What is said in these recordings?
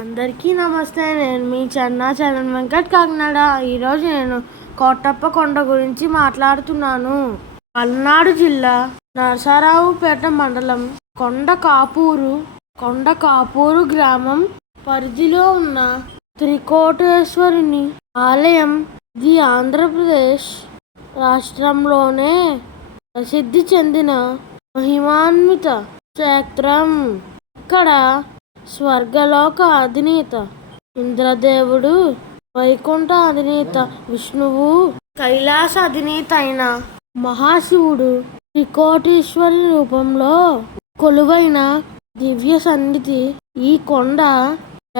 అందరికీ నమస్తే. నేను మీ చరణ్ వెంకట్ కాకినాడ. ఈరోజు నేను కోటప్ప కొండ గురించి మాట్లాడుతున్నాను. పల్నాడు జిల్లా నరసరావుపేట మండలం కొండకాపూరు గ్రామం పరిధిలో ఉన్న త్రికోటేశ్వరుని ఆలయం ఇది ఆంధ్రప్రదేశ్ రాష్ట్రంలోనే ప్రసిద్ధి చెందిన మహిమాన్విత క్షేత్రం. ఇక్కడ స్వర్గలోక అధినేత ఇంద్రదేవుడు, వైకుంఠ అధినేత విష్ణువు, కైలాస అధినేత అయిన మహాశివుడు త్రికోటేశ్వరి రూపంలో కొలువైన దివ్య సన్నిధి ఈ కొండ.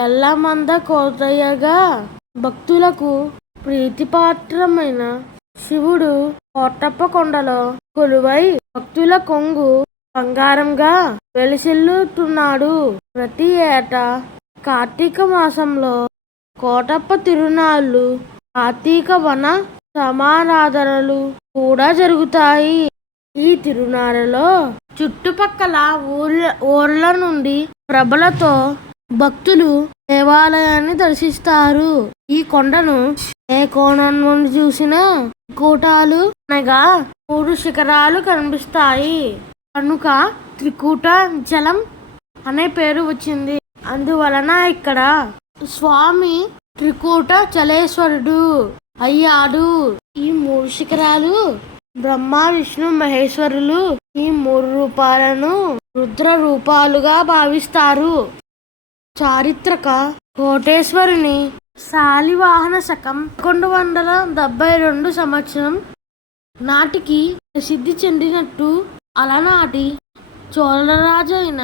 ఎల్లమంద కోటయ్యగా భక్తులకు ప్రీతిపాత్రమైన శివుడు కోటప్ప కొండలో కొలువై భక్తుల కొంగు బంగారంగా వెలిసిల్లుతున్నాడు. ప్రతి ఏటా కార్తీక మాసంలో కోటప్ప తిరునాళ్ళు, కార్తీక వన సమారాధనలు కూడా జరుగుతాయి. ఈ తిరునాళ్ళలో చుట్టుపక్కల ఊర్ల నుండి ప్రభలతో భక్తులు దేవాలయాన్ని దర్శిస్తారు. ఈ కొండను ఏ కోణం నుండి చూసినా త్రికూటాలు అనగా 3 శిఖరాలు కనిపిస్తాయి. కనుక త్రికూట జలం అనే పేరు వచ్చింది. అందువలన ఇక్కడ స్వామి త్రికూట చలేశ్వరుడు అయ్యాడు. ఈ 3 శిఖరాలు బ్రహ్మ విష్ణు మహేశ్వరులు ఈ 3 రూపాలను రుద్ర రూపాలుగా భావిస్తారు. చారిత్రక కోటేశ్వరుని శాలివాహన శకం 1172 సంవత్సరం నాటికి ప్రసిద్ధి చెందినట్టు అలనాటి చోళరాజు అయిన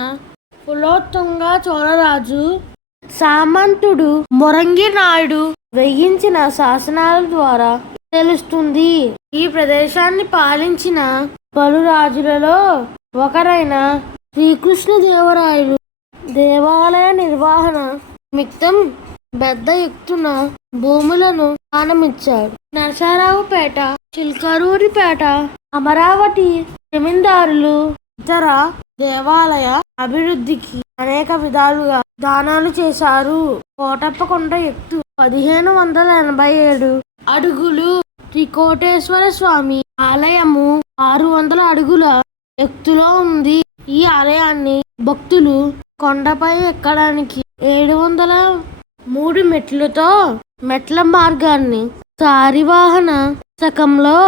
కులోత్తుంగ చోళరాజు సామంతుడు మొరంగి నాయుడు వేయించిన శాసనాల ద్వారా తెలుస్తుంది. ఈ ప్రదేశాన్ని పాలించిన పలు రాజులలో ఒకరైన శ్రీకృష్ణదేవరాయలు దేవాలయ నిర్వహణ నిమిత్తం పెద్ద ఎత్తున భూములను దానమిచ్చాడు. నరసరావుపేట, చిలకలూరిపేట, అమరావతి జమీందారులు ఇతర దేవాలయ అభివృద్ధికి అనేక విధాలుగా దానాలు చేశారు. కోటప్ప కొండ ఎత్తు 1587 అడుగులు. త్రికోటేశ్వర స్వామి ఆలయము 600 అడుగుల ఎత్తులో ఉంది. ఈ ఆలయాన్ని భక్తులు కొండపై ఎక్కడానికి 703 మెట్లతో మెట్ల మార్గాన్ని శాలివాహన శకంలో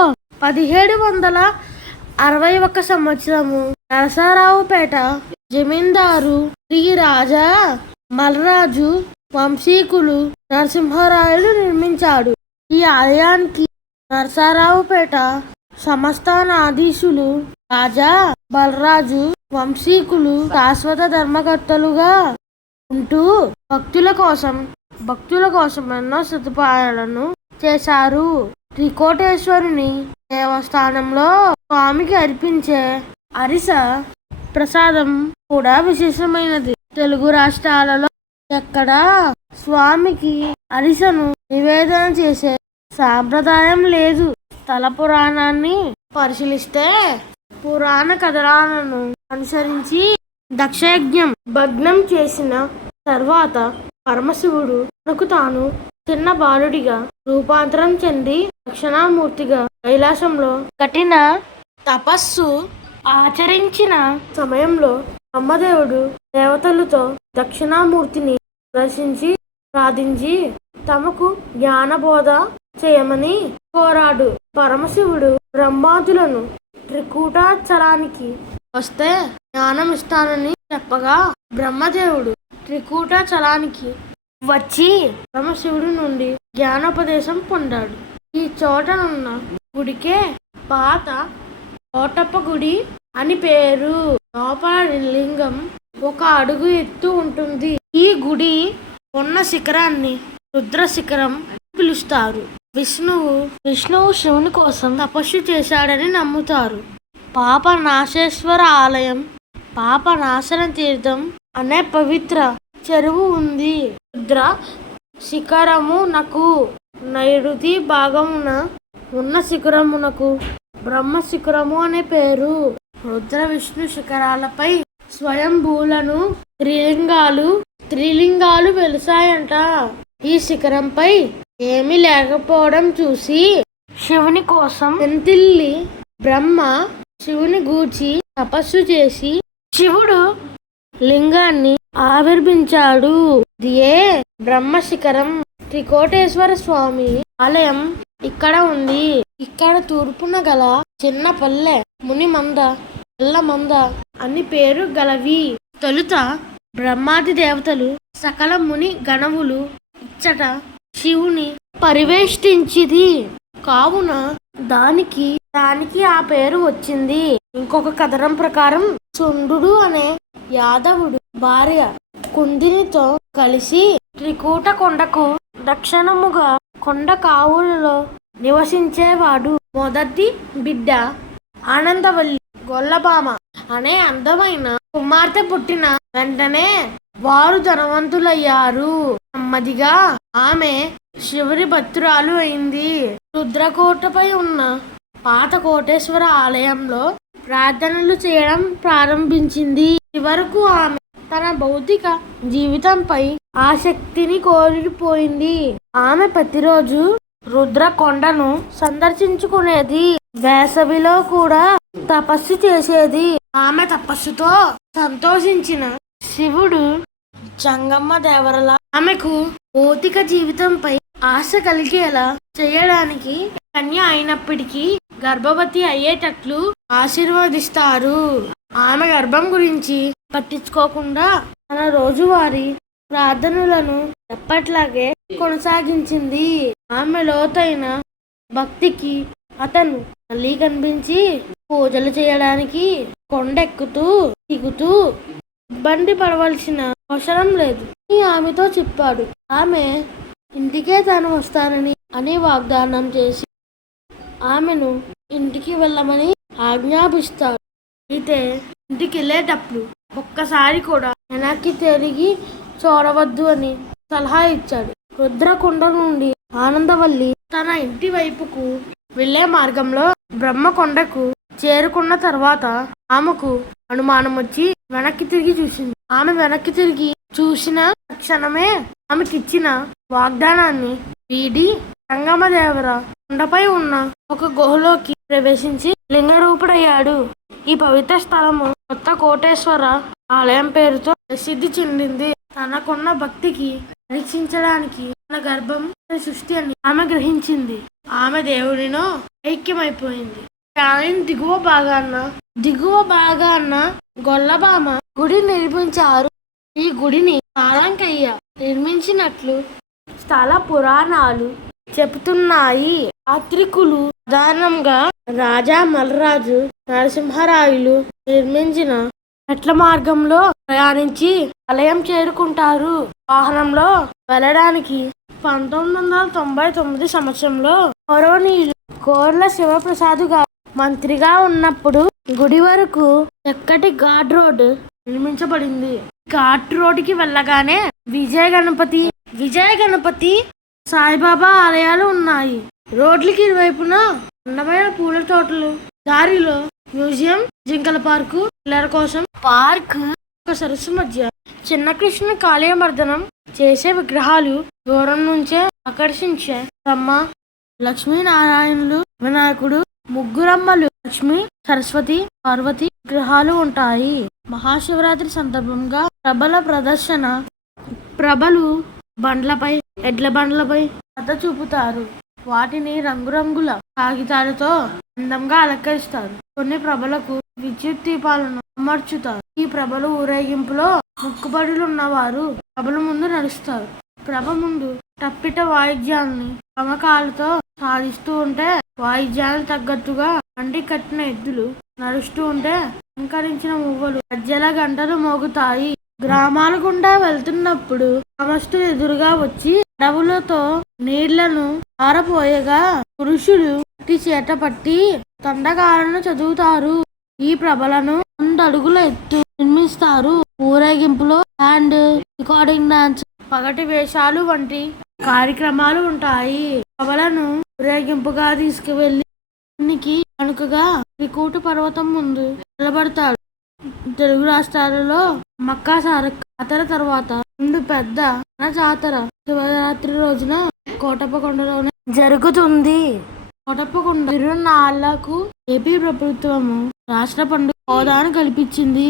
1761 సంవత్సరము నరసరావుపేట జమీందారు శ్రీ రాజా మల్రాజు వంశీకులు నరసింహరాయలు నిర్మించాడు. ఈ ఆలయానికి నరసరావుపేట సంస్థానాధీశులు రాజా బలరాజు వంశీకులు శాశ్వత ధర్మకర్తలుగా ఉంటూ భక్తుల కోసం ఎన్నో సదుపాయాలను చేశారు. త్రికోటేశ్వరుని దేవస్థానంలో స్వామికి అర్పించే అరిస ప్రసాదం కూడా విశేషమైనది. తెలుగు రాష్ట్రాలలో ఎక్కడా స్వామికి అరిసను నివేదన చేసే సాంప్రదాయం లేదు. స్థల పురాణాన్ని పరిశీలిస్తే పురాణ కథనాలను అనుసరించి దక్షయజ్ఞం భగ్నం చేసిన తర్వాత పరమశివుడు తనకు తాను చిన్న బాలుడిగా రూపాంతరం చెంది దక్షిణామూర్తిగా కైలాసంలో కఠిన తపస్సు ఆచరించిన సమయంలో బ్రహ్మదేవుడు దేవతలతో దక్షిణామూర్తిని దర్శించి ప్రార్థించి తమకు జ్ఞానబోధ చేయమని కోరాడు. పరమశివుడు బ్రహ్మాదులను త్రికూటాచలానికి వస్తే జ్ఞానం ఇస్తానని చెప్పగా బ్రహ్మదేవుడు త్రికూటాచలానికి వచ్చి పరమశివుడి నుండి జ్ఞానోపదేశం పొందాడు. ఈ చోటనున్న గుడికే పాత కోటప్ప గుడి అని పేరు. లోపల లింగం 1 అడుగు ఎత్తు ఉంటుంది. ఈ గుడి ఉన్న శిఖరాన్ని రుద్ర శిఖరం పిలుస్తారు. విష్ణువు శివుని కోసం తపస్సు చేశాడని నమ్ముతారు. పాపనాశేశ్వర ఆలయం, పాపనాశన తీర్థం అనే పవిత్ర చెరువు ఉంది. రుద్ర శిఖరమునకు నైరుతి భాగమున ఉన్న శిఖరమునకు బ్రహ్మ శిఖరము అనే పేరు. రుద్ర విష్ణు శిఖరాలపై స్వయంభూలను త్రిలింగాలు త్రిలింగాలు వెలిసాయంట. ఈ శిఖరంపై ఏమీ లేకపోవడం చూసి శివుని కోసం ఎంతిల్లి బ్రహ్మ శివుని గూర్చి తపస్సు చేసి శివుడు లింగాన్ని ఆవిర్భించాడు. ఇదే బ్రహ్మ శిఖరం. త్రికోటేశ్వర స్వామి ఆలయం ఇక్కడ ఉంది. ఇక్కడ తూర్పున గల చిన్న పల్లె మునిమంద ఎల్లమంద అని పేరు గలవి. తొలుత బ్రహ్మాది దేవతలు సకల ముని గణములు ఇచ్చట శివుని పరివేష్టించిది కావున దానికి ఆ పేరు వచ్చింది. ఇంకొక కథనం ప్రకారం చంద్రుడు అనే యాదవుడు భార్య కుందినితో కలిసి త్రికూట కొండకు దక్షిణముగా కొండ కావులలో నివసించేవాడు. మొదటి బిడ్డ ఆనందవల్లి గొల్లబామ అనే అందమైన కుమార్తె పుట్టిన వెంటనే వారు ధనవంతులయ్యారు. నెమ్మదిగా ఆమె శివుని భక్తురాలు అయింది. రుద్రకోటపై ఉన్న పాత కోటేశ్వర ఆలయంలో ప్రార్థనలు చేయడం ప్రారంభించింది. చివరకు ఆమె తన భౌతిక జీవితంపై ఆసక్తిని కోల్పోయింది. ఆమె ప్రతిరోజు రుద్రకొండను సందర్శించుకునేది. వేసవిలో కూడా తపస్సు చేసేది. ఆమె తపస్సుతో సంతోషించిన శివుడు జంగమ్మ దేవరల ఆమెకు భౌతిక జీవితంపై ఆశ కలిగేలా చేయడానికి కన్య అయినప్పటికీ గర్భవతి అయ్యేటట్లు ఆశీర్వదిస్తారు. ఆమె గర్భం గురించి పట్టించుకోకుండా తన రోజువారీ ప్రార్థనలను ఎప్పట్లాగే కొనసాగించింది. ఆమె లోతైన భక్తికి అతను మళ్ళీ కనిపించి పూజలు చేయడానికి కొండెక్కుతూ దిగుతూ ఇబ్బంది పడవలసిన అవసరం లేదు అని ఆమెతో చెప్పాడు. ఆమె ఇంటికే తాను వస్తానని అని వాగ్దానం చేసి ఆమెను ఇంటికి వెళ్ళమని ఆజ్ఞాపిస్తాడు. అయితే ఇంటికి వెళ్ళేటప్పుడు ఒక్కసారి కూడా వెనక్కి తిరిగి చూడవద్దు అని సలహా ఇచ్చాడు. రుద్రకొండ నుండి ఆనందవల్లి తన ఇంటి వైపుకు వెళ్లే మార్గంలో బ్రహ్మకొండకు చేరుకున్న తర్వాత ఆమెకు అనుమానం వచ్చి వెనక్కి తిరిగి చూసింది. ఆమె వెనక్కి తిరిగి చూసిన క్షణమే ఆమెకిచ్చిన వాగ్దానాన్ని వీడి రంగమదేవర కొండపై ఉన్న ఒక గుహలోకి ప్రవేశించి లింగరూపుడయ్యాడు. ఈ పవిత్ర స్థలము కొత్త కోటేశ్వర ఆలయం పేరుతో ప్రసిద్ధి చెందింది. తనకున్న భక్తికి పరీక్షించడానికి తన గర్భం సృష్టి అని ఆమె గ్రహించింది. ఆమె దేవుడిలో ఐక్యమైపోయింది. ఆయన దిగువ భాగాన గొల్లబామ గుడి నిర్మించారు. ఈ గుడిని సాలంకయ్య నిర్మించినట్లు స్థల పురాణాలు చెబుతున్నాయి. యాత్రికులు ప్రధానంగా రాజా మల్రాజు నరసింహరాయలు నిర్మించిన మెట్ల మార్గంలో ప్రయాణించి ఆలయం చేరుకుంటారు. వాహనంలో వెళ్ళడానికి 1999 సంవత్సరంలో గౌరవనీయులు కోర్ల శివప్రసాద్ గారు మంత్రిగా ఉన్నప్పుడు గుడి వరకు చక్కటి ఘాట్ రోడ్ నిర్మించబడింది. ఘాట్ రోడ్డుకి వెళ్ళగానే విజయ గణపతి సాయిబాబా ఆలయాలు ఉన్నాయి. రోడ్లకి ఇరువైపున అందమైన పూల తోటలు, దారిలో మ్యూజియం, జింకల పార్కు, పిల్లల కోసం పార్క్, ఒక సరస్సు మధ్య చిన్న కృష్ణ కాళీయమర్దనం చేసే విగ్రహాలు దూరం నుంచే ఆకర్షించే బ్రహ్మ, లక్ష్మీనారాయణులు, వినాయకుడు, ముగ్గురమ్మలు, లక్ష్మి, సరస్వతి, పార్వతి విగ్రహాలు ఉంటాయి. మహాశివరాత్రి సందర్భంగా ప్రభలు బండ్లపై, ఎడ్ల బండ్లపై కథ చూపుతారు. వాటిని రంగురంగుల కాగితాలతో అందంగా అలంకరిస్తారు. కొన్ని ప్రభలకు విద్యుత్ దీపాలను అమర్చుతారు. ఈ ప్రభలు ఊరేగింపులో మొక్కుబడులున్నవారు ప్రభల ముందు నడుస్తారు. ప్రభ ముందు తప్పిట వాయిద్యాలని గమకాలతో సాధిస్తూ ఉంటే వాయిద్యాలు తగ్గట్టుగా బండి కట్టిన ఎద్దులు నడుస్తూ ఉంటే అలంకరించిన మువ్వలు గజ్జెల గంటలు మోగుతాయి. గ్రామాల గుండా వెళ్తున్నప్పుడు గ్రామస్తులు ఎదురుగా వచ్చి అడవులతో నీళ్లను ఆరపోయగా పురుషులు చేట పట్టి తండకాలను చదువుతారు. ఈ ప్రభలను 100 అడుగుల ఎత్తు నిర్మిస్తారు. ఊరేగింపులో బ్యాండ్, రికార్డింగ్ డాన్స్, పగటి వేషాలు వంటి కార్యక్రమాలు ఉంటాయి. ప్రభలను ఊరేగింపుగా తీసుకువెళ్లి కనుకగా త్రికూట పర్వతం ముందు నిలబడతాడు. తెలుగు రాష్ట్రాలలో మక్కా సారక్క, అతని తర్వాత ముందు పెద్ద జాతర శివరాత్రి రోజున కోటప్పకొండలోనే జరుగుతుంది. కోటప్పకొండ తిరునాళ్లకు ఏపీ ప్రభుత్వము రాష్ట్ర పండుగ హోదాను కల్పించింది.